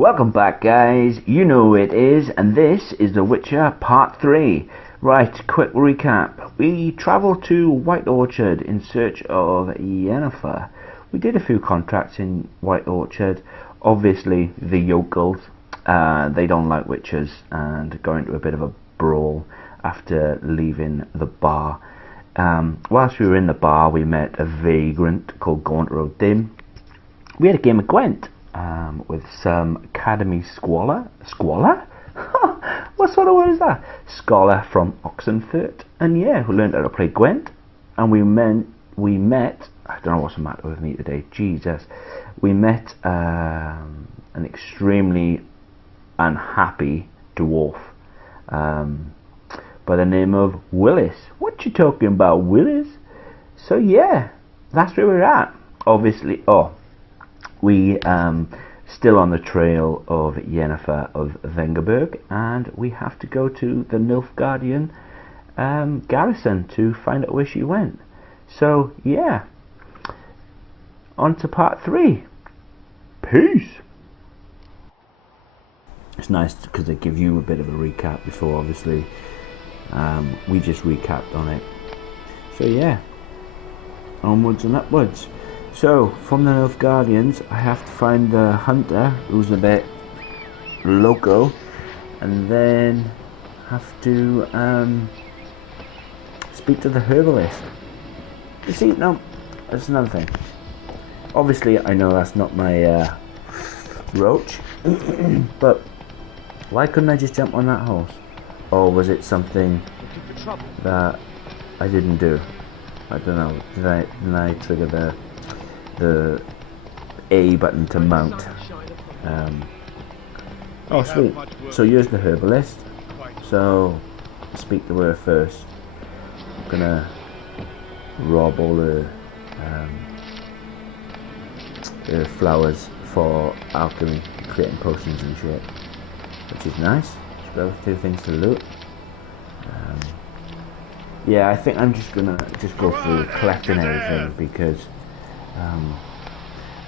Welcome back, guys. You know who it is, and this is The Witcher Part 3. Right, quick recap. We travelled to White Orchard in search of Yennefer. We did a few contracts in White Orchard. Obviously, the yokels, they don't like witches and got into a bit of a brawl after leaving the bar. Whilst we were in the bar, we met a vagrant called Gaunter O'Dim. We had a game of Gwent. With some Academy Squalor. Squalor? What sort of word is that? Scholar from Oxenfurt. And yeah, we learned how to play Gwent. And we met, I don't know what's the matter with me today, Jesus. We met an extremely unhappy dwarf by the name of Willis. What you talking about, Willis? So yeah, that's where we're at. Obviously, we still on the trail of Yennefer of Vengerberg, and we have to go to the Nilfgaardian garrison to find out where she went. So yeah, on to part 3. Peace. It's nice because they give you a bit of a recap before, obviously we just recapped on it. So yeah, onwards and upwards. So, from the Nilfgaardians, I have to find the hunter, who's a bit loco, and then have to speak to the herbalist. You see, now, that's another thing. Obviously, I know that's not my roach, but why couldn't I just jump on that horse? Or was it something that I didn't do? I don't know. Did I trigger the A button to mount? Oh sweet. So here's the herbalist. So speak to her first. I'm gonna rob all her flowers for alchemy, creating potions and shit, which is nice. She's got 2 things to loot. Yeah, I think I'm just gonna go through collecting everything because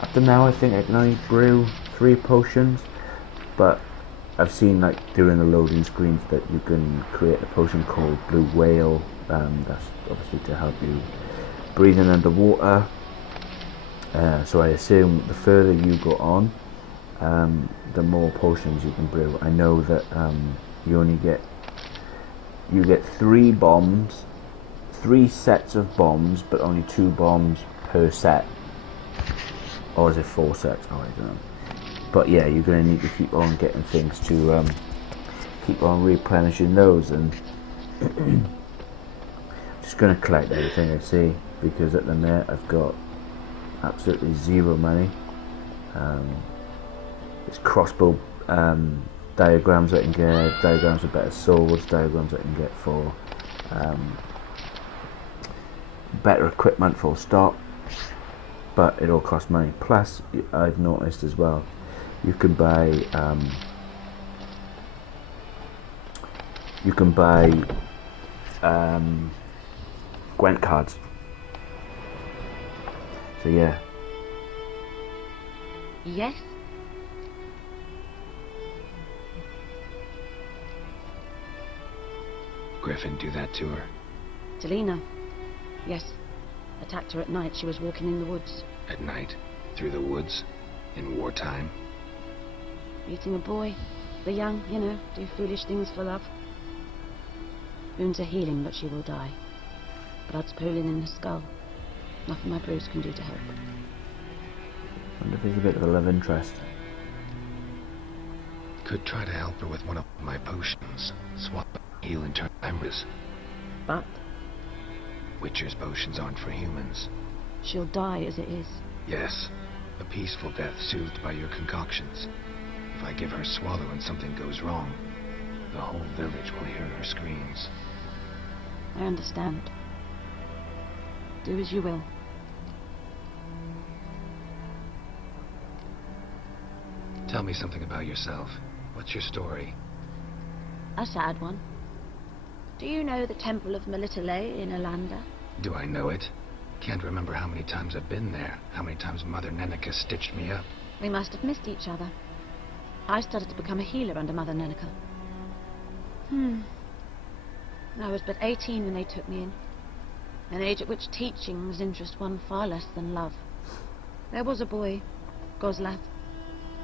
up to now I think I can only brew 3 potions, but I've seen like during the loading screens that you can create a potion called Blue Whale. That's obviously to help you breathing underwater. So I assume the further you go on, the more potions you can brew. I know that you get 3 bombs, 3 sets of bombs, but only 2 bombs per set. Or is it 4 sets? Oh, I don't know. But yeah, you're going to need to keep on getting things to keep on replenishing those, and just going to collect everything I see, because at the minute I've got absolutely 0 money. It's crossbow diagrams I can get, diagrams of better swords, diagrams I can get for better equipment, full stop. But it all costs money. Plus, I've noticed as well, you can buy Gwent cards. So yeah. Yes. Griffin do that to her? Delina. Yes. Attacked her at night. She was walking in the woods. At night? Through the woods? In wartime? Meeting a boy. The young, you know, do foolish things for love. Wounds are healing, but she will die. Blood's pooling in the skull. Nothing my brews can do to help. Wonder if there's a bit of a love interest. Could try to help her with one of my potions. Swap, heal, and turn members. But Witcher's potions aren't for humans. she'll die as it is. Yes, a peaceful death soothed by your concoctions. If I give her a swallow and something goes wrong, the whole village will hear her screams. I understand. Do as you will. Tell me something about yourself. What's your story? A sad one. Do you know the Temple of Melitele in Alanda? Do I know it? Can't remember how many times I've been there, how many times Mother Nenica stitched me up. We must have missed each other. I started to become a healer under Mother Neneka. I was but 18 when they took me in. An age at which teaching was interest one far less than love. There was a boy, Goslath.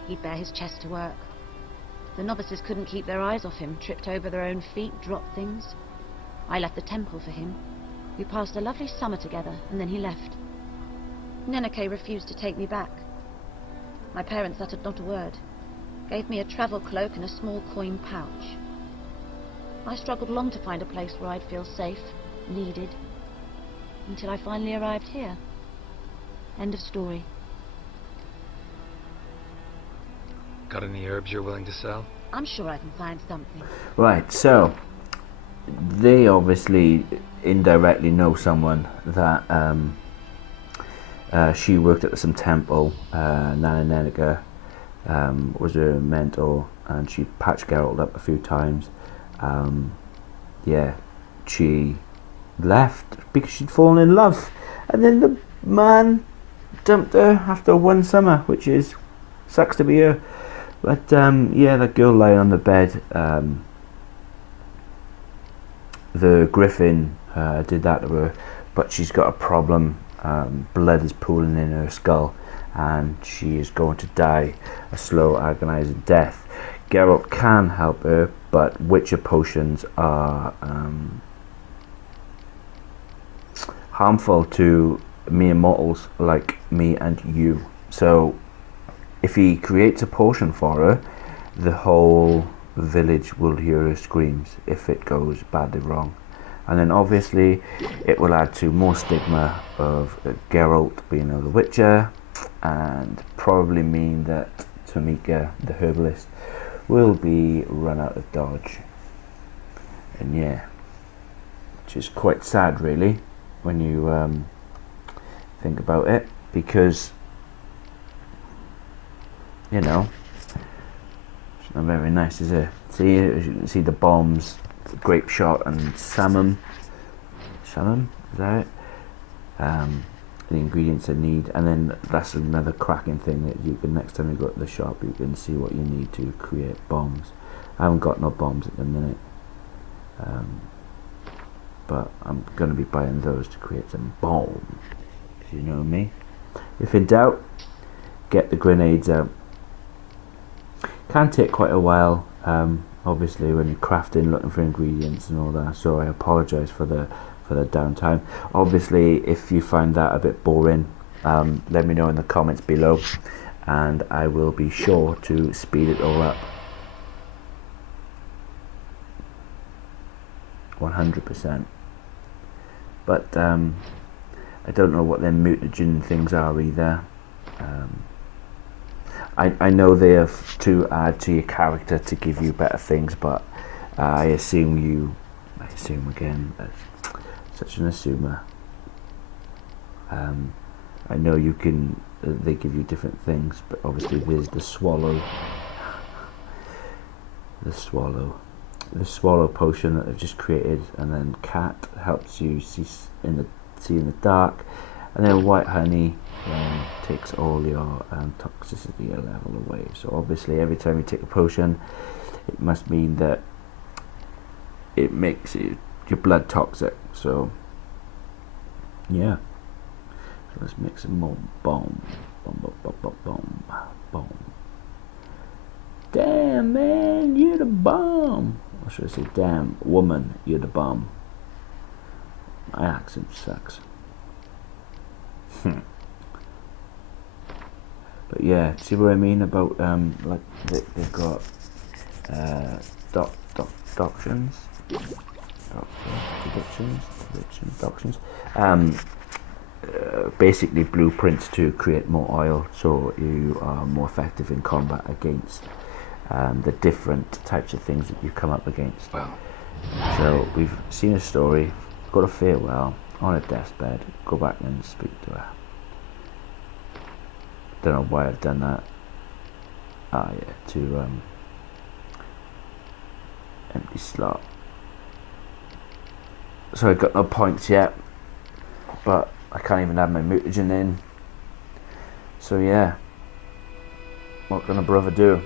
He'd bare his chest to work. The novices couldn't keep their eyes off him, tripped over their own feet, dropped things. I left the temple for him. We passed a lovely summer together, and then he left. Neneke refused to take me back. My parents uttered not a word, gave me a travel cloak and a small coin pouch. I struggled long to find a place where I'd feel safe, needed, until I finally arrived here. End of story. Got any herbs you're willing to sell? I'm sure I can find something. Right, so they obviously indirectly know someone that she worked at some temple. Nana Neneka was her mentor, and she patched Geralt up a few times. Yeah, she left because she'd fallen in love, and then the man dumped her after one summer, which is sucks to be her. But yeah, that girl lying on the bed, the Griffin did that to her, but she's got a problem. Blood is pooling in her skull, and she is going to die a slow, agonizing death. Geralt can help her, but Witcher potions are harmful to mere mortals like me and you. So if he creates a potion for her, the whole village will hear her screams if it goes badly wrong. And then obviously it will add to more stigma of Geralt being the Witcher, and probably mean that Tamika, the herbalist, will be run out of dodge. And yeah, which is quite sad really when you think about it, because you know, it's not very nice, is it? See, as you can see, the bombs, grape shot and salmon, is that it? The ingredients I need, and then that's another cracking thing that you can, next time you go to the shop, you can see what you need to create bombs. I haven't got no bombs at the minute, but I'm going to be buying those to create some bombs, you know me. If in doubt, get the grenades out. Can take quite a while, obviously, when you're crafting, looking for ingredients and all that, so I apologise for the downtime. Obviously, if you find that a bit boring, let me know in the comments below, and I will be sure to speed it all up 100%. But I don't know what their mutagen things are either. I know they have to add to your character to give you better things, but I assume again, such an assumer. I know you can, they give you different things, but obviously there's the swallow potion that they've just created, and then cat helps you see in the dark, and then white honey takes all your toxicity level away. So obviously every time you take a potion, it must mean that it makes your blood toxic. So yeah, so let's make some more bomb. Damn man, you're the bomb. Or should I say, damn woman, you're the bomb. My accent sucks. But yeah, see what I mean about like they've got doctrines, basically blueprints to create more oil, so you are more effective in combat against the different types of things that you come up against. So we've seen a story, got a farewell on a deathbed, go back and speak to her. Don't know why I've done that. Ah yeah, to empty slot. So I've got no points yet, but I can't even have my mutagen in. So yeah, what can a brother do?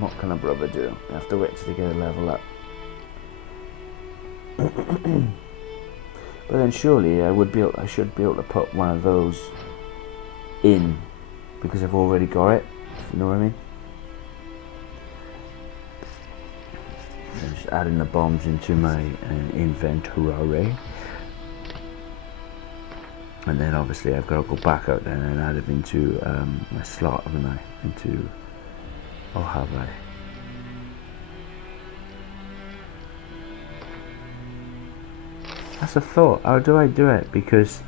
What can a brother do? I have to wait till they get a level up. But then surely I should be able to put one of those in because I've already got it. You know what I mean? I'm just adding the bombs into my inventory. And then obviously I've got to go back out there and add it into my slot, haven't I? Or have I? That's a thought. How do I do it? Because...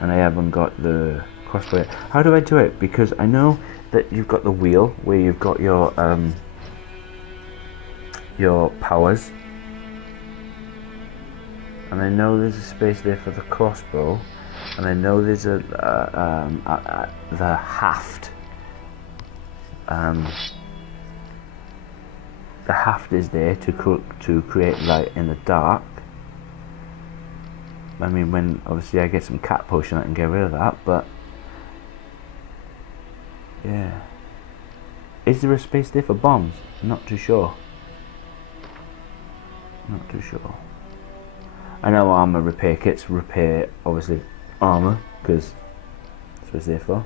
And I haven't got the crossbow. How do I do it? Because I know that you've got the wheel where you've got your powers. And I know there's a space there for the crossbow. And I know there's the haft. The haft is there to create light in the dark. I mean, when obviously I get some cat potion, I can get rid of that. But yeah, is there a space there for bombs? I'm not too sure. Not too sure. I know armor repair kits repair obviously armor because that's what it's there for.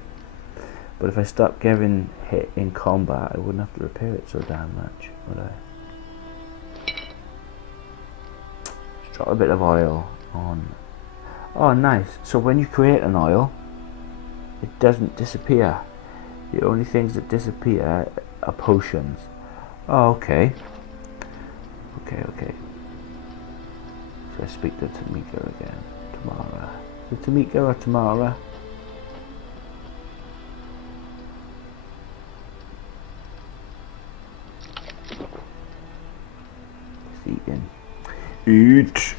But if I stop getting hit in combat, I wouldn't have to repair it so damn much, would I? Just drop a bit of oil on. Oh, nice. So when you create an oil, it doesn't disappear. The only things that disappear are potions. Oh, okay. Okay. So I speak to Tamika again. Tamara. Is it Tamika or Tamara? Eating. Eat.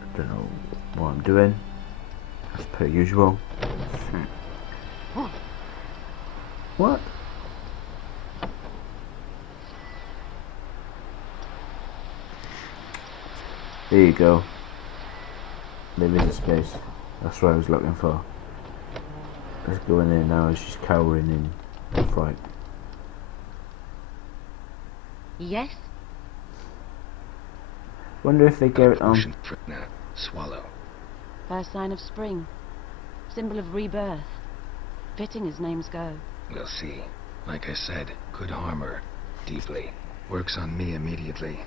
I don't know what I'm doing. As per usual. What? There you go. There is a space. That's what I was looking for. Let's go in there now as she's cowering in fright. Yes? Wonder if they get it on. Swallow. First sign of spring. Symbol of rebirth. Fitting as names go. We'll see. Like I said, could harm her. Deeply. Works on me immediately.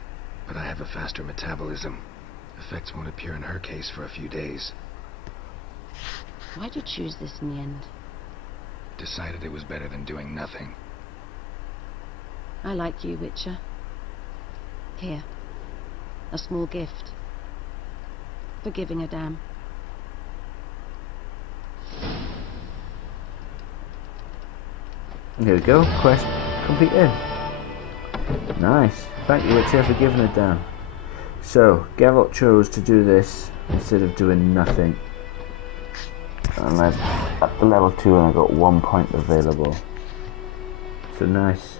But I have a faster metabolism. Effects won't appear in her case for a few days. Why'd you choose this in the end? Decided it was better than doing nothing. I like you, Witcher. Here. A small gift. For giving a damn. There we go. Quest completed. Nice. Thank you, Witcher, for giving it down. So, Geralt chose to do this instead of doing nothing. And I'm up to level 2 and I got 1 point available. So nice.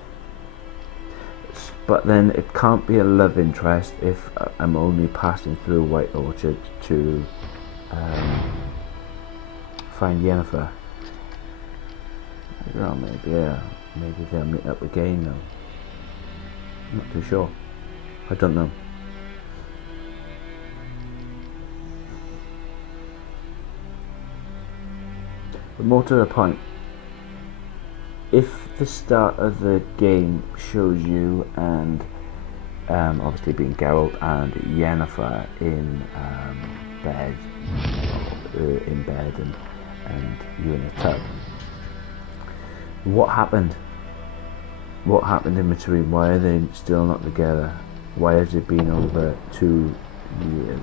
But then it can't be a love interest if I'm only passing through White Orchard to find Yennefer. Well, maybe they'll meet up again though. I'm not too sure. I don't know. But more to the point, if the start of the game shows you and obviously being Geralt and Yennefer in bed and you in a tub, what happened? What happened in between? Why are they still not together? Why has it been over 2 years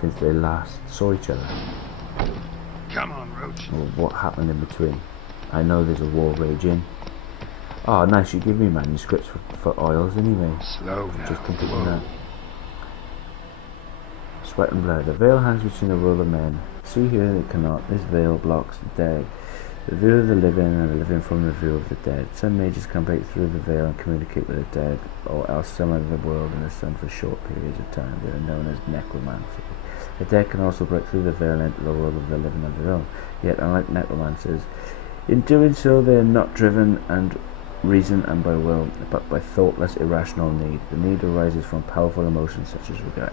since they last saw each other? Come on, Roach. Or what happened in between? I know there's a war raging. Oh, nice, you give me manuscripts for oils anyway. Slow now. Just completing that. Sweat and blood. The veil hangs between the world of men. See here it cannot. This veil blocks the dead. The view of the living and the living from the view of the dead. Some mages can break through the veil and communicate with the dead, or else summon the world in the sun for short periods of time. They are known as necromancy. The dead can also break through the veil into the world of the living on their own. Yet, unlike necromancers, in doing so they are not driven and reason and by will, but by thoughtless, irrational need. The need arises from powerful emotions such as regret.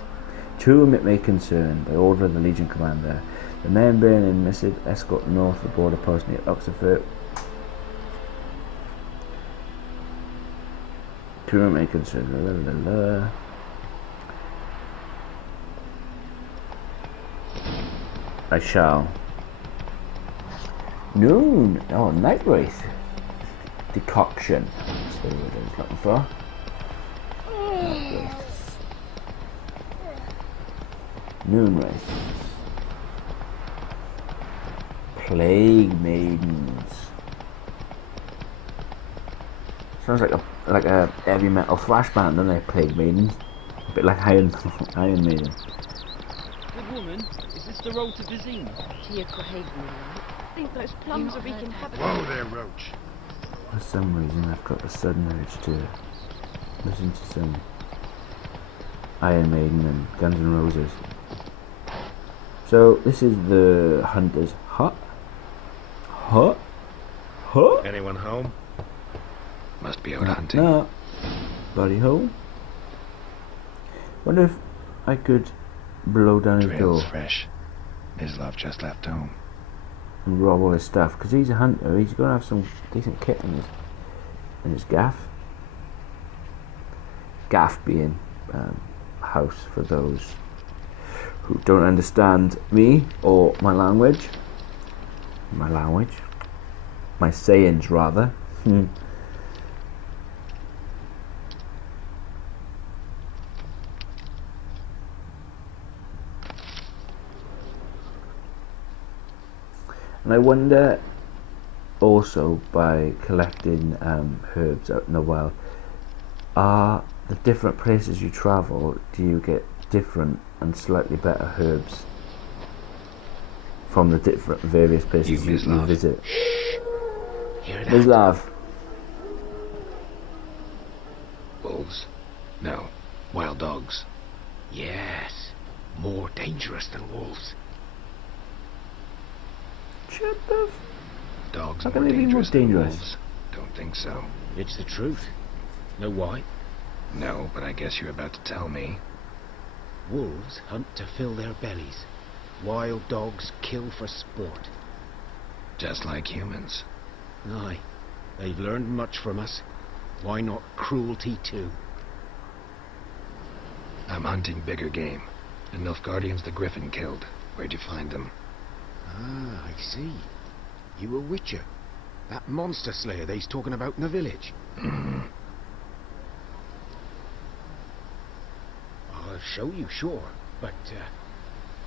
To whom it may concern, by order of the Legion Commander, the men bearing in missive escort north the border post near Oxford. To whom it may concern, I shall. Noon. Oh, Night Wraith. Decoction. That's the word I was looking for. Night Wraiths. Noon Wraiths. Plague Maidens. Sounds like a heavy metal thrash band, doesn't it? Plague Maidens. A bit like Iron Maiden. Good woman, is this the road to Vizine? To your Crahaven, I think those plums are wreaking havoc. Whoa there, Roach. For some reason I've got a sudden urge to listen to some Iron Maiden and Guns N' Roses. So this is the Hunter's Hut. Anyone home? Must be out hunting. No. Buddy home. Wonder if I could blow down his door Trail's fresh. Mislav just left home. and rob all his stuff, because he's a hunter. He's gonna have some decent kit in his gaff. Gaff being house for those who don't understand me or my language. My sayings rather. And I wonder also, by collecting herbs out in the wild, are the different places you travel, do you get different and slightly better herbs from the different various places you visit? Hear that? Mislav. Wolves? No. Wild dogs. Yes. More dangerous than wolves. Shut the Dogs How more can they be more dangerous than dangerous? wolves. Don't think so. It's the truth. Know why? No, but I guess you're about to tell me. Wolves hunt to fill their bellies. Wild dogs kill for sport. Just like humans. Aye, they've learned much from us. Why not cruelty too? I'm hunting bigger game. The Nilfgaardians the Griffin killed. Where'd you find them? Ah, I see. You a witcher. That monster slayer they's talking about in the village. I'll show you, sure. But,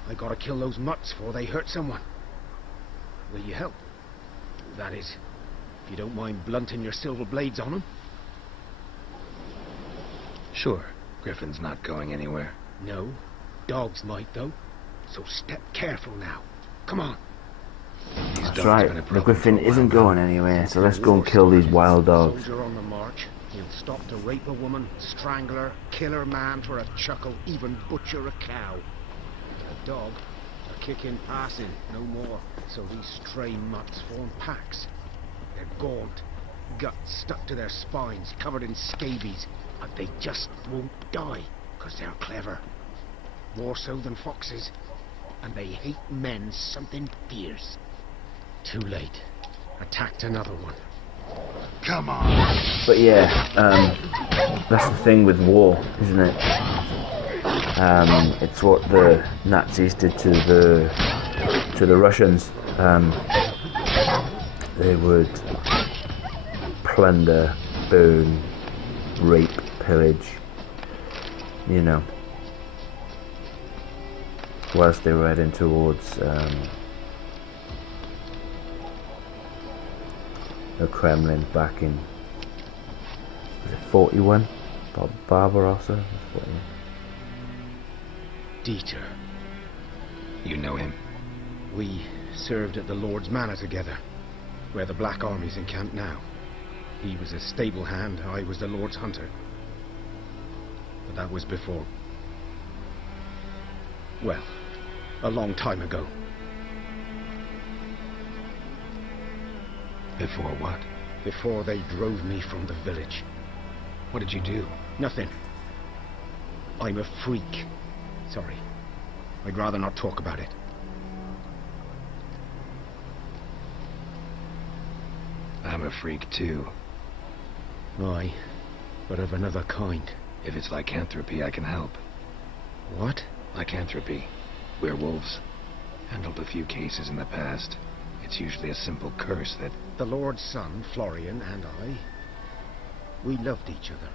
I gotta kill those mutts before they hurt someone. Will you help? That is, if you don't mind blunting your silver blades on them. Sure. Griffin's not going anywhere. No. Dogs might, though. So step careful now. Come on. These That's dogs right, been a the problem Griffin for a while isn't now. going anywhere, so let's go and kill these wild dogs. Soldier on the march. He'll stop to rape a woman, strangle her, kill her man for a chuckle, even butcher a cow. A dog, a kick in passing, no more. So these stray mutts form packs. They're gaunt, guts stuck to their spines, covered in scabies, but they just won't die, 'cause they're clever. More so than foxes. And they hate men something fierce. Too late. Attacked another one. Come on! But yeah, that's the thing with war, isn't it? It's what the Nazis did to the Russians. They would plunder, burn, rape, pillage, you know, whilst they were heading towards the Kremlin back in, was it 41? Barbarossa? 41. Dieter. You know him? We served at the Lord's Manor together, where the Black Army's encamped now. He was a stable hand, I was the Lord's hunter. But that was before. Well, A long time ago. Before what? Before they drove me from the village. What did you do? Nothing. I'm a freak. Sorry. I'd rather not talk about it. I'm a freak too. Aye, but of another kind. If it's lycanthropy, I can help. What? Lycanthropy. Werewolves. Handled a few cases in the past. It's usually a simple curse that... The Lord's son, Florian, and I, we loved each other.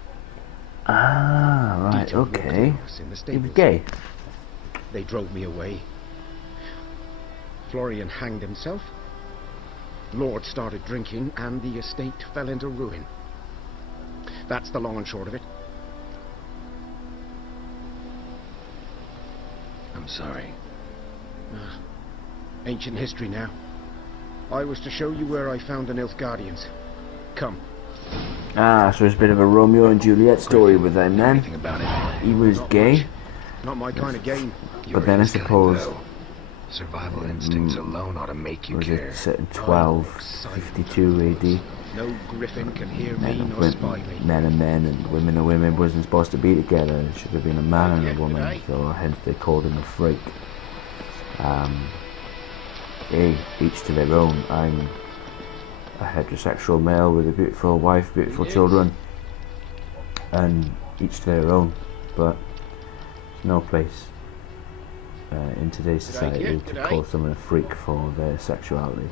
Ah, right, Dieter walked okay. in us in the He stables. was gay. They drove me away. Florian hanged himself. Lord started drinking, and the estate fell into ruin. That's the long and short of it. I'm sorry. Ancient history now. I was to show you where I found the Nilfgaardians. Come. Ah, so it's a bit of a Romeo and Juliet story with them then. Anything about it? He was Not gay, much. Not my kind of game. You're but then I his kind, suppose... though. Survival instincts alone ought to make you Was care. it set in 1252 AD? No Griffin can hear me Men, nor spy me. men and men and women and women wasn't supposed to be together. It should have been a man and a woman, so hence they called him a freak. Hey, each to their own. I'm a heterosexual male with a beautiful wife, beautiful children, and each to their own. But there's no place in today's society to call someone a freak for their sexuality.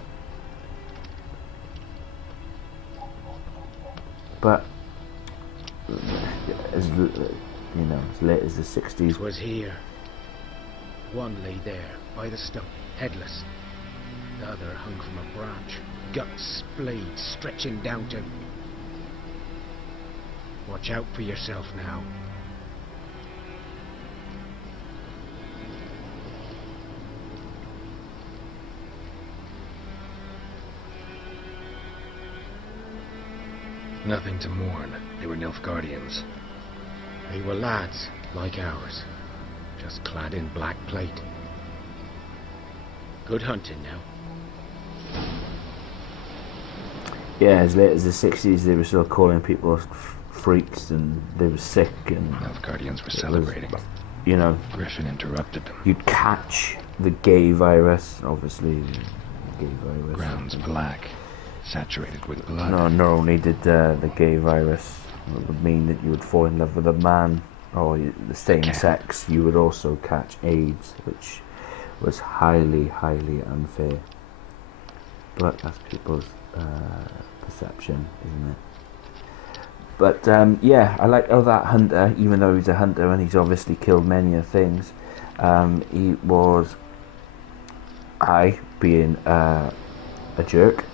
But as you know, as late as the 60s, 'Twas here. One lay there, by the stump, headless. The other hung from a branch, guts splayed, stretching down to... Watch out for yourself now. Nothing to mourn. They were Nilfgaardians. They were lads, like ours, just clad in black plate. Good hunting now. yeah, as late as the 60s, they were still calling people freaks, and they were sick, and Nilfgaardians were celebrating. you know, Griffin interrupted them. you'd catch the gay virus, obviously. The gay virus. Grounds black, saturated with blood. No, not only did the gay virus, it would mean that you would fall in love with a man or the same sex. You would also catch AIDS, which was highly, highly unfair. But that's people's perception, isn't it? But yeah, I like how that hunter, even though he's a hunter and he's obviously killed many of things, he was, being a jerk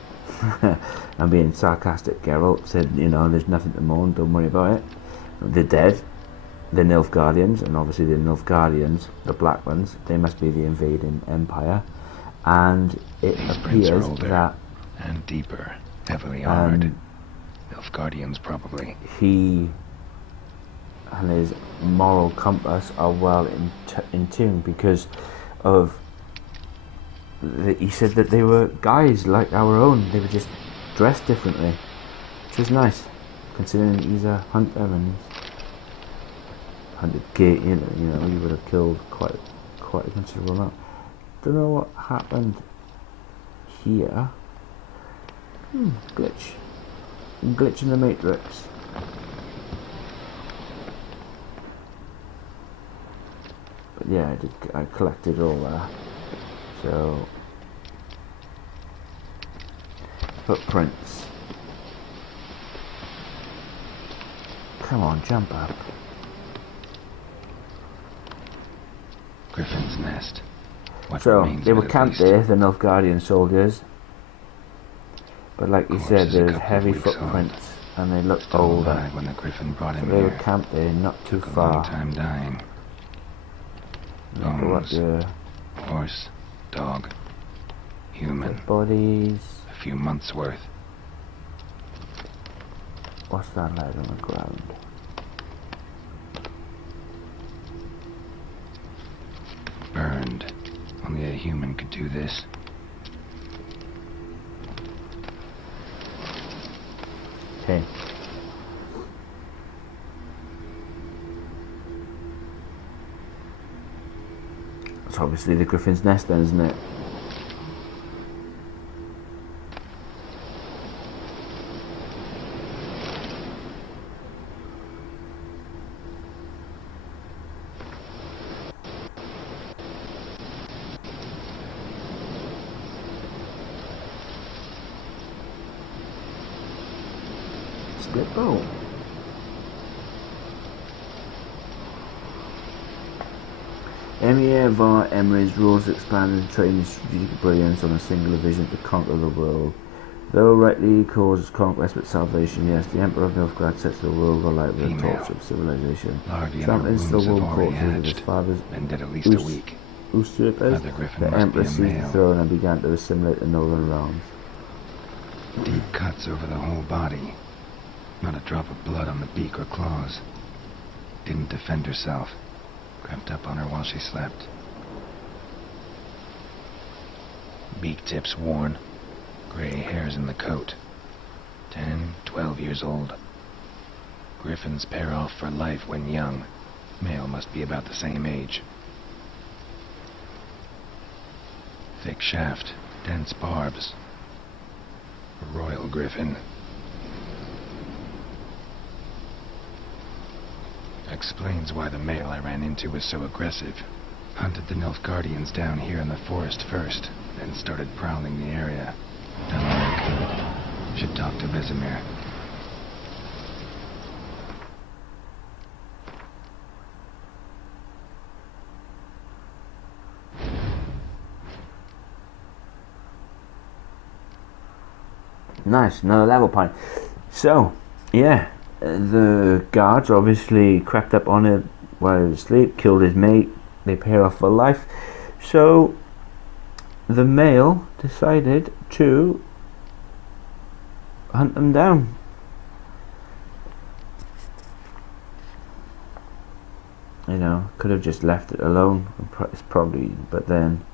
and being sarcastic, Geralt said, you know, there's nothing to mourn, don't worry about it. They're dead, the Nilfgaardians, and obviously the Nilfgaardians, the black ones, they must be the invading empire, and it These prints appears are older that and deeper, heavily armored. Nilfgaardians, probably. he and his moral compass are well in tune, because of he said that they were guys like our own. They were just dressed differently, which was nice, considering he's a hunter and he's hunted gay. You know, he would have killed quite a considerable amount. Don't know what happened here. Glitch in the matrix. But yeah, I collected all that. So footprints. Come on, jump up. Griffin's nest. What So remains they of were it, at camped least? there, the Nilfgaardian soldiers. But like you said, Corpse is a there's couple of heavy weeks old. footprints, and they look Still older. alive when the Griffin brought So him they were here. camped there, not too Took a long far. time dying. Look at what Bones. the Horse, dog, human. bodies. A few months' worth. What's that light on the ground? Burned. human could do this. Okay. It's obviously the Griffin's nest then, isn't it? Split boat. Emir var Emre's rules expanded and trained strategic brilliance on a singular vision to conquer the world. Though rightly causes conquest but salvation, yes, the Emperor of Novgorod sets the world alight with a torch of civilization. Trampling the warm corpses of his father's and did at least a week. usurpers, the Emperor seized the throne and began to assimilate the northern realms. Deep cuts over the whole body. Not a drop of blood on the beak or claws. Didn't defend herself. Crept up on her while she slept. Beak tips worn. Gray hairs in the coat. 10, 12 years old. Griffins pair off for life when young. Male must be about the same age. Thick shaft, dense barbs. A royal griffin. Explains why the male I ran into was so aggressive. Hunted the Nilfgaardians down here in the forest first, then started prowling the area. Done what I could. Should talk to Vesemir. Nice, another level point. So, yeah, the guards obviously crept up on him while he was asleep, killed his mate, they pair off for life. So, the male decided to hunt them down. You know, could have just left it alone, it's probably, but then,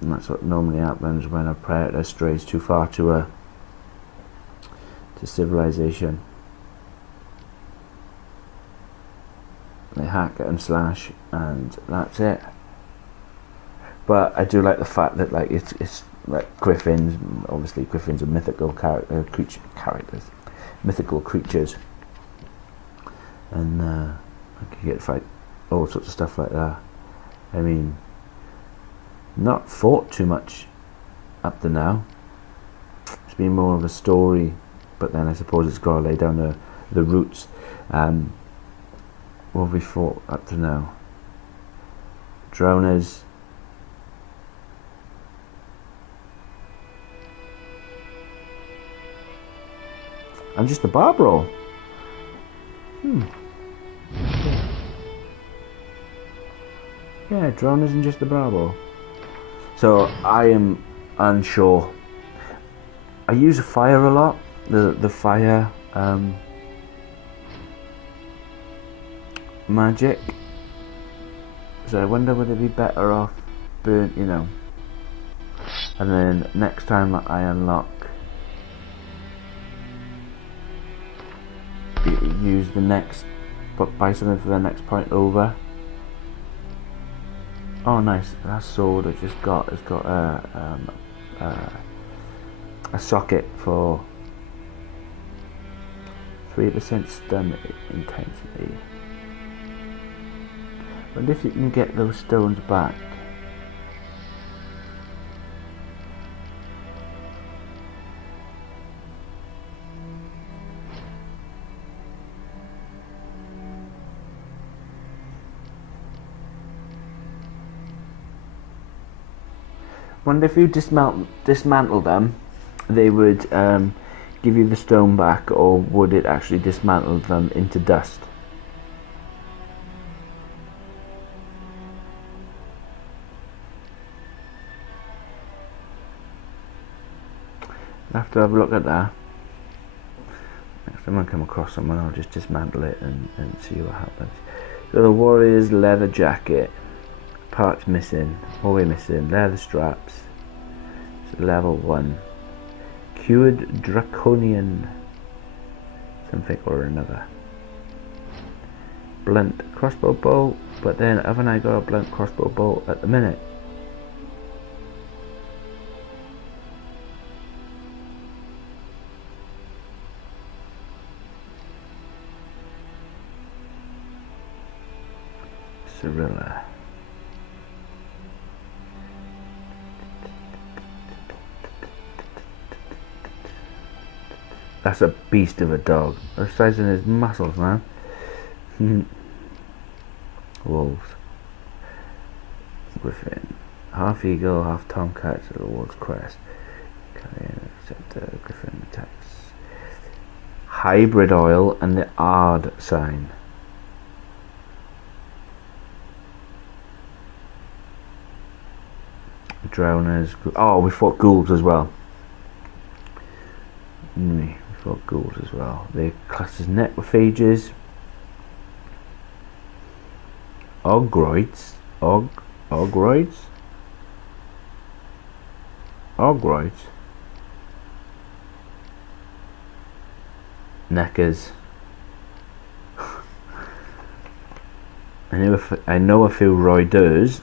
and that's what normally happens when a predator strays too far to civilization. They hack it and slash, and that's it. But I do like the fact that like it's like griffins. Obviously, griffins are mythical characters, mythical creatures, and I could get fight all sorts of stuff like that. I mean, not fought too much up to now. It's been more of a story, but then I suppose it's got to lay down the roots. What have we fought up to now? Droners. I'm just a Barbaro. Yeah, Droners and just a Barbaro. So I am unsure. I use fire a lot. The fire magic. So I wonder would it be better off burnt, you know. And then next time I unlock, use the next, buy something for the next point over. Oh nice, that sword I just got has got a socket for 3% stun intensity. But if you can get those stones back. Wonder if you dismantle them, they would give you the stone back, or would it actually dismantle them into dust? I'll have to have a look at that. Next time I come across someone, I'll just dismantle it and see what happens. So the warrior's leather jacket. parts missing. What are we missing? Leather straps. It's level 1. Cured draconian something or another. Blunt crossbow bolt, but then haven't I got a blunt crossbow bolt at the minute? Cirilla. That's a beast of a dog. The size of his muscles, man. Wolves. Griffin. Half eagle, half tomcat to the wolf's crest. Except Griffin attacks. Hybrid oil and the Ard sign. Drowners. Oh, we fought ghouls as well. We fought ghouls as well. They classed as necrophages. Ogroids. Ogroids? Ogroids. Neckers. I know a few roiders.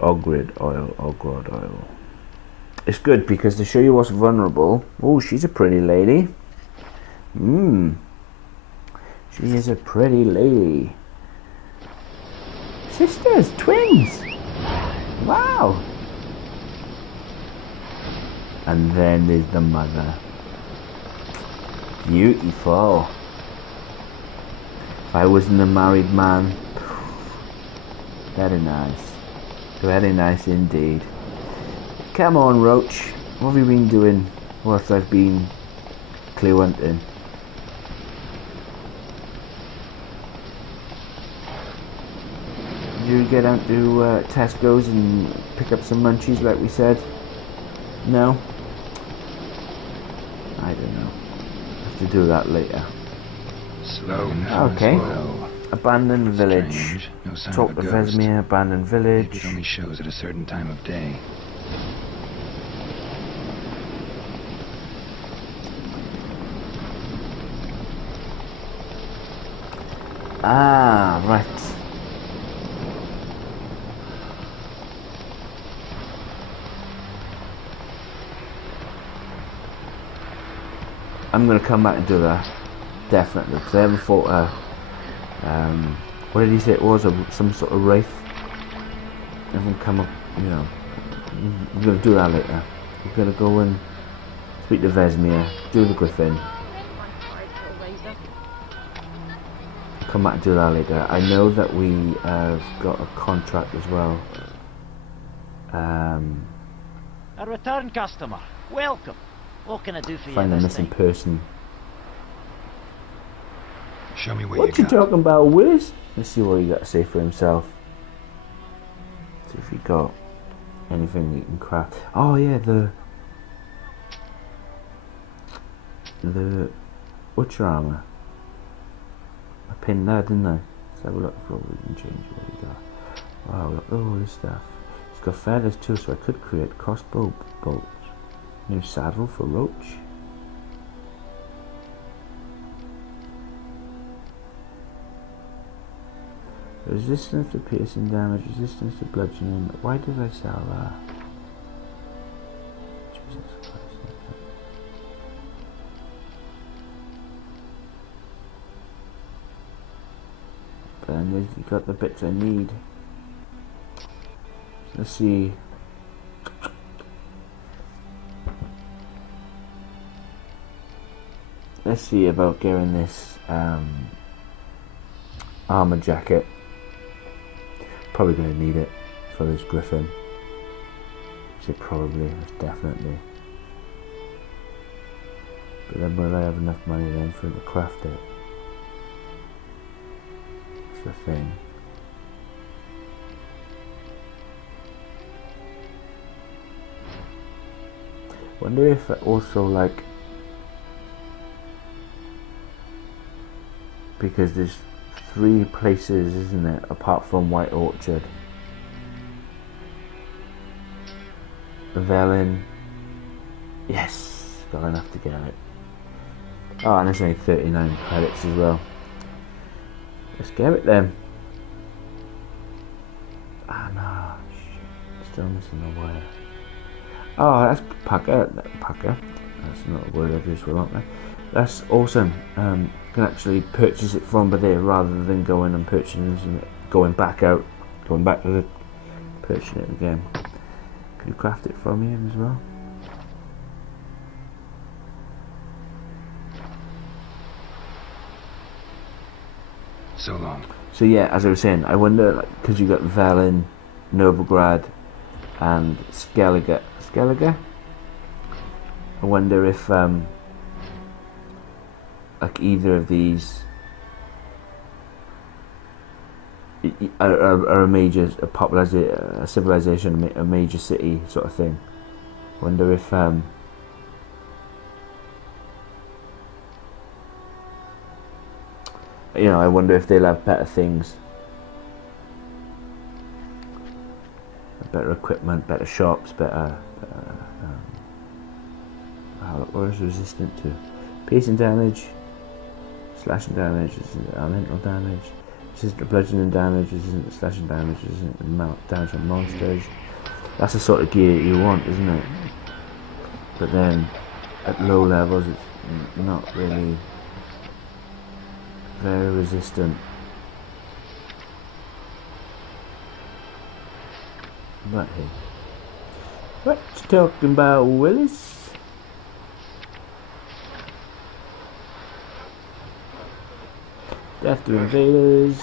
Ogrid oil. It's good because they show you what's vulnerable. Oh, she's a pretty lady. She is a pretty lady. Sisters, twins. Wow. And then there's the mother. Beautiful. If I wasn't a married man, very nice. Very nice indeed. Come on, Roach. What have you been doing whilst I've been clue hunting? Did you get out to Tesco's and pick up some munchies like we said? No? I don't know. Have to do that later. Slow now. Okay. Slow. Abandoned village. Strange. No sign Talk of to a ghost. Vesmir, abandoned village. It only shows at a certain time of day. Ah, right. I'm gonna come back and do that, definitely, because I haven't fought what did he say it was? Some sort of wraith. I haven't come up, you know. We're gonna do that later. We're gonna go and speak to Vesmir, do the Griffin. Come back and do that later. I know that we have got a contract as well. A return customer. Welcome. What can I do for you Find a this missing time? person. Show me what What you you got. talking about, Willis? Let's see what he got to say for himself. See if he got anything we can craft. Oh yeah, the Butcher armor. I pinned that, didn't I? Let's have a look for what we can change what we got. Wow, look at all this stuff. It's got feathers too, so I could create crossbow bolts. New saddle for Roach. Resistance to piercing damage, resistance to bludgeoning. Why did I sell that? Jesus Christ. Okay. But then you got the bits I need. Let's see. Let's see about getting this armor jacket. Probably going to need it for this Griffin. Say probably, most definitely. But then will I have enough money then for him to craft it? That's the thing. Wonder if also like, because there's 3 places, isn't it, apart from White Orchard. Velen. Yes, got enough to get it. Oh, and there's only 39 credits as well. Let's get it then. Ah, no, shit. Still missing the wire. Oh, that's Pucker. Pucker. That's not a word I've used for a long time. That's awesome. Can actually purchase it from there rather than going and purchasing it, going back to the purchasing it again. Could you craft it from him as well? So long. So yeah, as I was saying, I wonder, like, because you got Velen, Novigrad, and Skellige. I wonder if like either of these are a civilization, a major city sort of thing. Wonder if you know, I wonder if they'll have better things, better equipment, better shops, better what is resistant to piercing damage, slashing damage, elemental damage, resistant to bludgeoning damage, resistant to slashing damage, resistant to damage on monsters. That's the sort of gear you want, isn't it? But then at low levels it's not really very resistant. Right here. What you talking about, Willis? Death to invaders.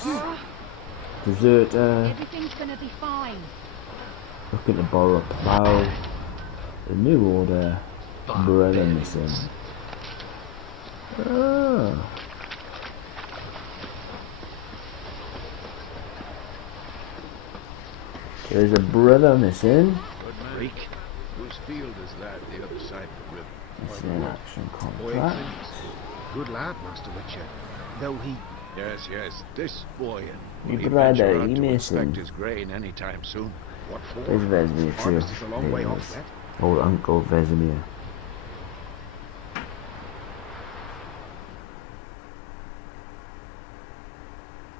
Deserter. Everything's gonna be fine. Looking to borrow a plow. The new order. Brother missing. Oh. There's a brother missing. Freak. Whose field is that? The other side of the river. It's an action contract. Good lad, Master Witcher. Though he... Yes, this boy. Your brother, he missing. Expect his grain anytime soon. What for? There's Vesemir too. Harvest is a long way off that. Old Uncle Vesemir.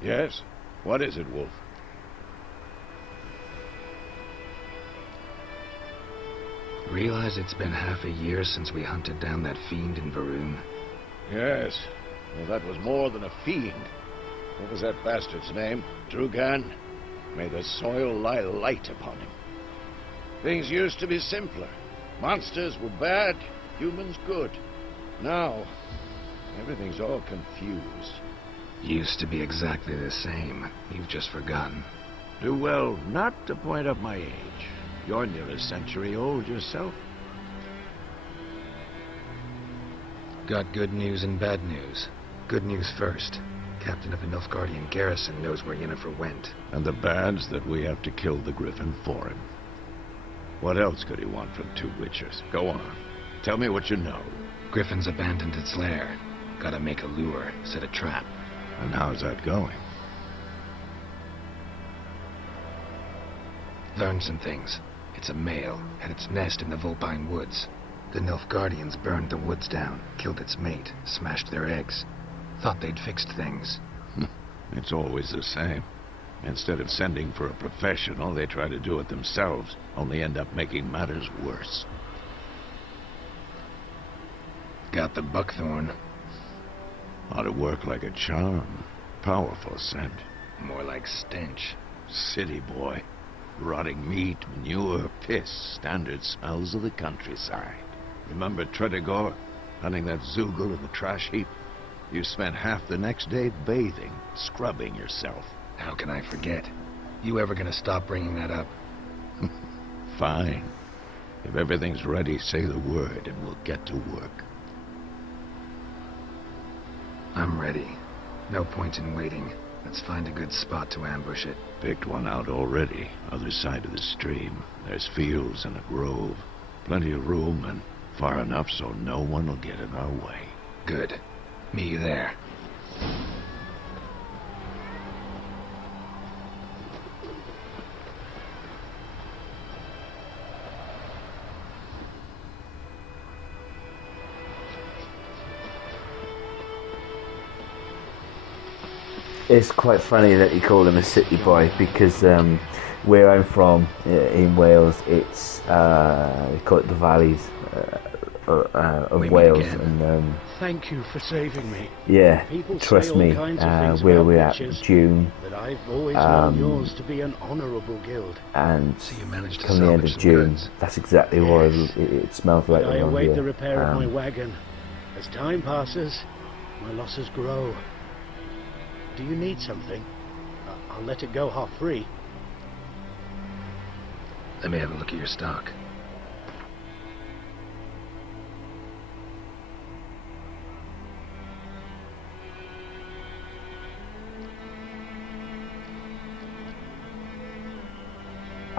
Yes? What is it, Wolf? Realize it's been half a year since we hunted down that fiend in Varun? Yes. Well, that was more than a fiend. What was that bastard's name? Drugan? May the soil lie light upon him. Things used to be simpler. Monsters were bad, humans good. Now, everything's all confused. Used to be exactly the same. You've just forgotten. Do well not to point up my age. You're near a century old yourself. Got good news and bad news. Good news first. Captain of the Nilfgaardian garrison knows where Yennefer went. And the bad's that we have to kill the Griffin for him. What else could he want from 2 witchers? Go on. Tell me what you know. Griffin's abandoned its lair. Gotta make a lure, set a trap. And how's that going? Learned some things. It's a male, had its nest in the Vulpine Woods. The Nilfgaardians burned the woods down, killed its mate, smashed their eggs. Thought they'd fixed things. It's always the same. Instead of sending for a professional, they try to do it themselves, only end up making matters worse. Got the buckthorn. Ought to work like a charm. Powerful scent. More like stench. City boy. Rotting meat, manure, piss, standard smells of the countryside. Remember Tretogor? Hunting that Zoogle in the trash heap? You spent half the next day bathing, scrubbing yourself. How can I forget? You ever gonna stop bringing that up? Fine. If everything's ready, say the word and we'll get to work. I'm ready. No point in waiting. Let's find a good spot to ambush it. Picked one out already, other side of the stream. There's fields and a grove. Plenty of room and far enough so no one will get in our way. Good. Meet you there. It's quite funny that you call him a city boy because where I'm from in Wales, it's they call it the valleys of We meet Wales, again. and Thank you for saving me. yeah, People trust say all me, kinds of things where about we're at witches, June, but I've always known yours to be an honourable guild. and So you managed to come the end salvage of some June, goods. that's exactly what Yes. it smells like But I around await here. the repair of my wagon. As time passes, my losses grow. Do you need something? I'll let it go half free. Let me have a look at your stock.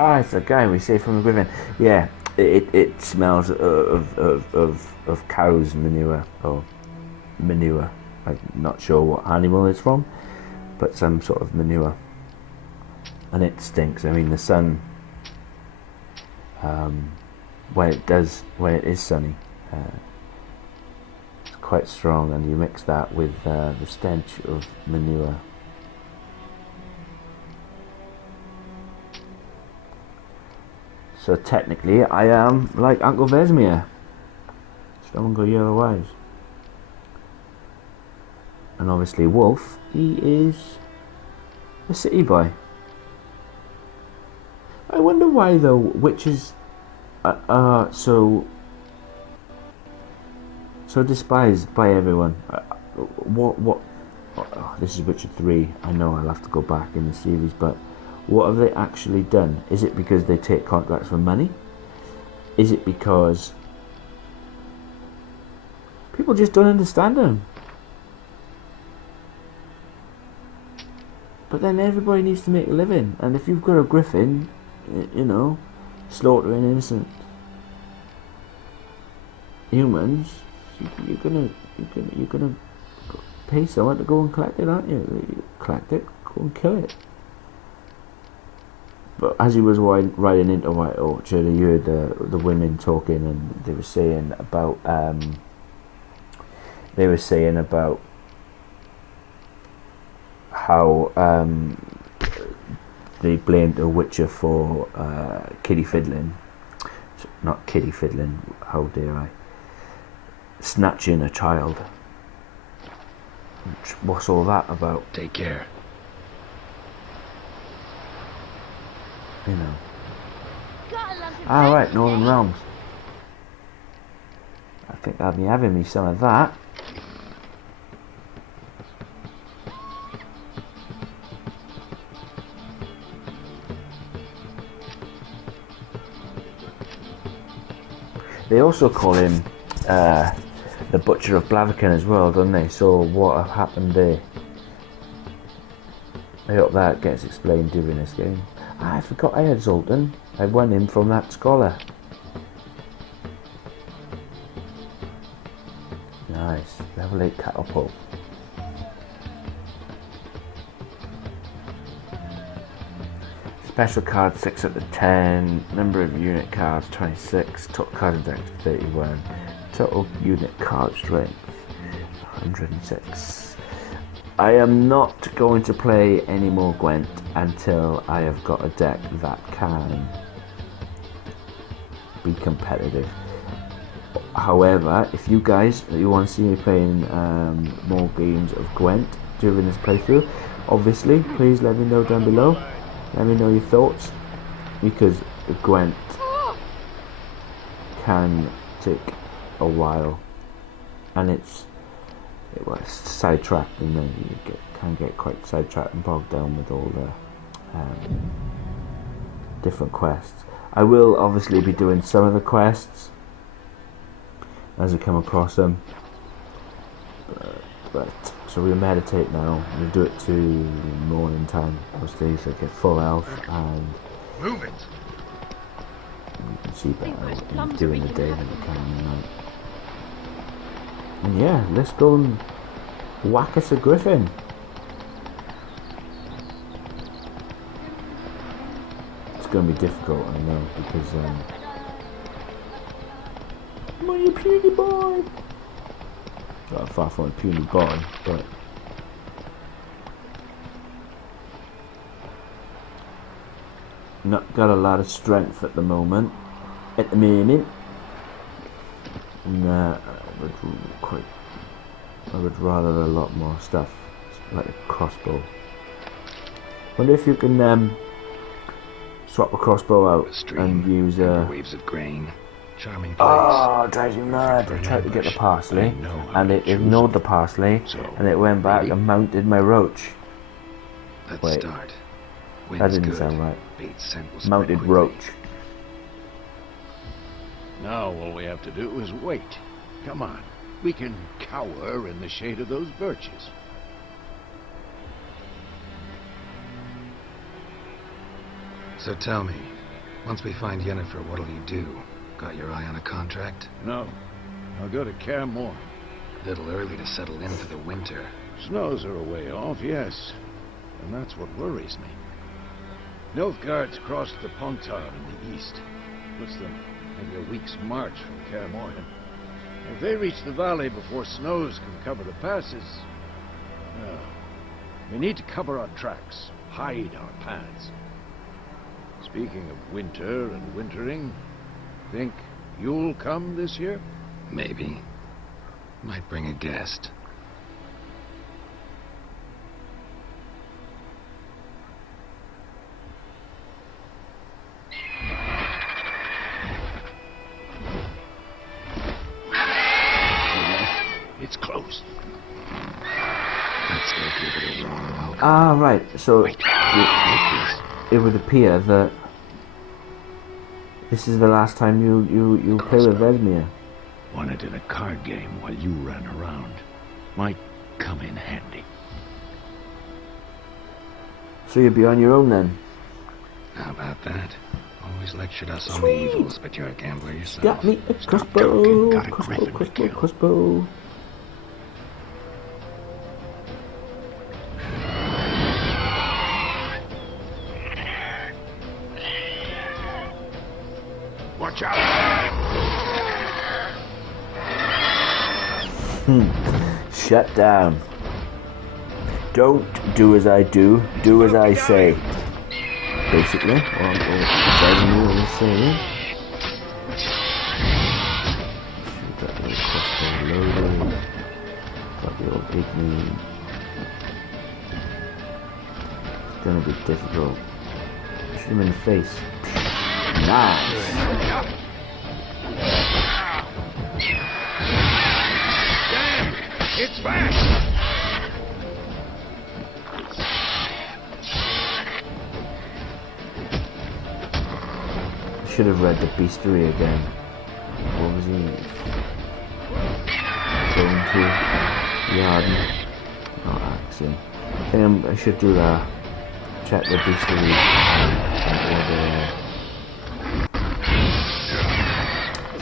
Ah, it's the guy we see from the Griffin. Yeah, it smells of cow's manure or manure. I'm not sure what animal it's from, but some sort of manure, and it stinks. I mean, the sun, when it is sunny, it's quite strong, and you mix that with the stench of manure. So technically, I am like Uncle Vesemir. Someone got yellow eyes. And obviously Wolf, he is a city boy. I wonder why though witches are so despised by everyone. What oh, this is Witcher 3. I know I'll have to go back in the series, but what have they actually done? Is it because they take contracts for money? Is it because people just don't understand them? But then everybody needs to make a living, and if you've got a Griffin, you know, slaughtering innocent humans, you're gonna pay someone to go and collect it, aren't you? You collect it, go and kill it. But as he was riding into White Orchard, he heard the women talking, and they were saying about how they blamed the Witcher for kiddie fiddling, not kiddie fiddling. How dare I? Snatching a child. What's all that about? Take care. You know. Alright, Northern Realms. I think I'll be having me some of that. They also call him the Butcher of Blaviken as well, don't they? So what happened there? I hope that gets explained during this game. I forgot I had Zoltan. I won him from that scholar. Nice. Level 8 catapult. Special cards 6 out of 10. Number of unit cards 26. Total card index 31. Total unit card strength 106. I am not going to play any more Gwent until I have got a deck that can be competitive. However, if you guys want to see me playing more games of Gwent during this playthrough, obviously please let me know down below. Let me know your thoughts, because Gwent can take a while, and it's sidetracked, and then you can get quite sidetracked and bogged down with all the different quests. I will obviously be doing some of the quests as I come across them, but so we'll meditate now. We'll do it to morning time, obviously, so I get full health, and Move it. you can see better during the day than you can in the night. And yeah, let's go and whack us a Griffin. It's going to be difficult, I know, because come on, you puny boy. Not far from a puny boy, but not got a lot of strength at the moment. And I would rather a lot more stuff, like a crossbow. Wonder if you can swap a crossbow out and use waves of grain. Charming place. Oh, it drives you mad. I tried to get the parsley and it ignored the parsley and it went back and mounted my roach. Let's start. That didn't sound right. Mounted roach. Now all we have to do is wait. Come on. We can cower in the shade of those birches. So tell me, once we find Yennefer, what'll you do? Got your eye on a contract? No. I'll go to Kaer Morhen. A little early to settle in for the winter. Snows are a way off, yes. And that's what worries me. Nilfgaard's crossed the Pontar in the east. Puts them maybe a week's march from Kaer Morhen. If they reach the valley before snows can cover the passes, well, we need to cover our tracks, hide our paths. Speaking of winter and wintering, think you'll come this year? Maybe. Might bring a guest. It's closed. Let's go give it a warm welcome. Ah, right. So it would appear that this is the last time you play with Vesmir. Won it in a card game while you ran around. Might come in handy. So you'll be on your own then? How about that? Always lectured us on the evils, but you're a gambler yourself. Got me a Stop crossbow, talking. Got a crossbow, Griffin to crossbow, kill. crossbow. Watch out! Shut down. Don't do as I do, do as I say. Basically, what Vesmir is saying. Got the crossbow loaded. Got the old pygmy. It's gonna be difficult. Shoot him in the face. Nice. Damn! It's fast! Should have read the bestiary again. What was he going to? Yarden? Not actually. I think I should do that. Check the bestiary.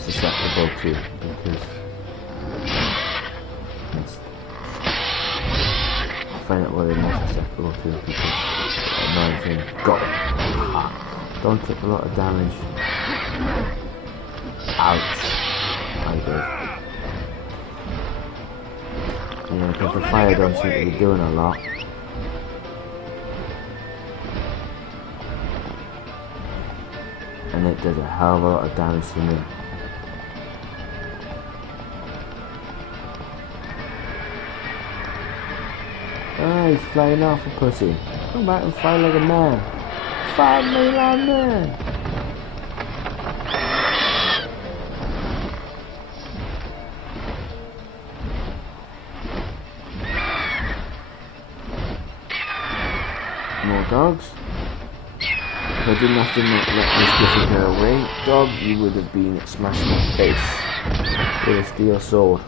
Susceptible to, because I find out what they're most susceptible to, because another thing. Got it. Aha. Don't take a lot of damage. Ouch. I did. Yeah, because the fire don't seem to be doing a lot. And it does a hell of a lot of damage to me. Ah, he's flying off a pussy. Come back and fight like a man. Fight me like a man. More dogs. If I didn't have to not let this Griffin go away, dog, you would have been smashed in the face with a steel sword.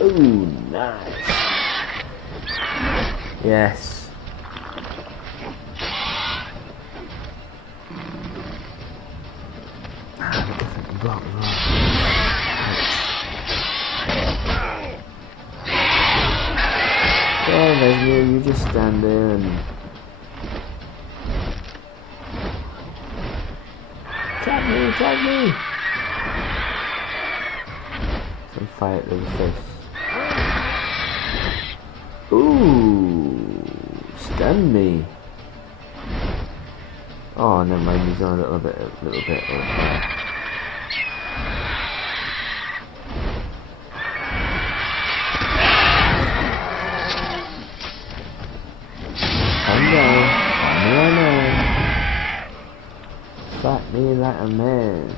Ooh, nice. Yes. Ah, the different block as well. Yeah, Vesmir, you just stand there and tag me. Some fire to the face. Ooh, stun me. Oh, never mind. He's on a little bit of Calm down. Fight me like a man.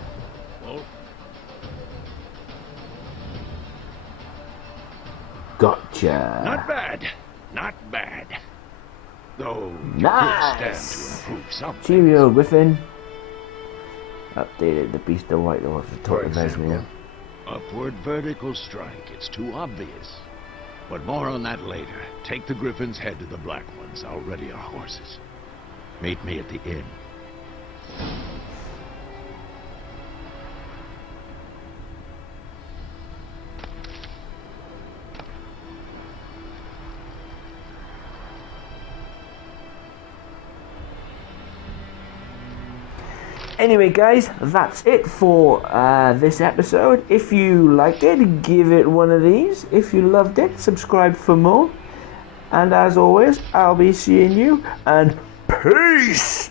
Gotcha. Not bad. Not bad. Though you Nice. could stand to improve something. Cheerio, Griffin. Updated the Beast of White Horse to For talk about example, me. upward vertical strike. It's too obvious. But more on that later. Take the Griffin's head to the Black Ones. I'll ready our horses. Meet me at the inn. Anyway, guys, that's it for this episode. If you liked it, give it one of these. If you loved it, subscribe for more. And as always, I'll be seeing you, and peace!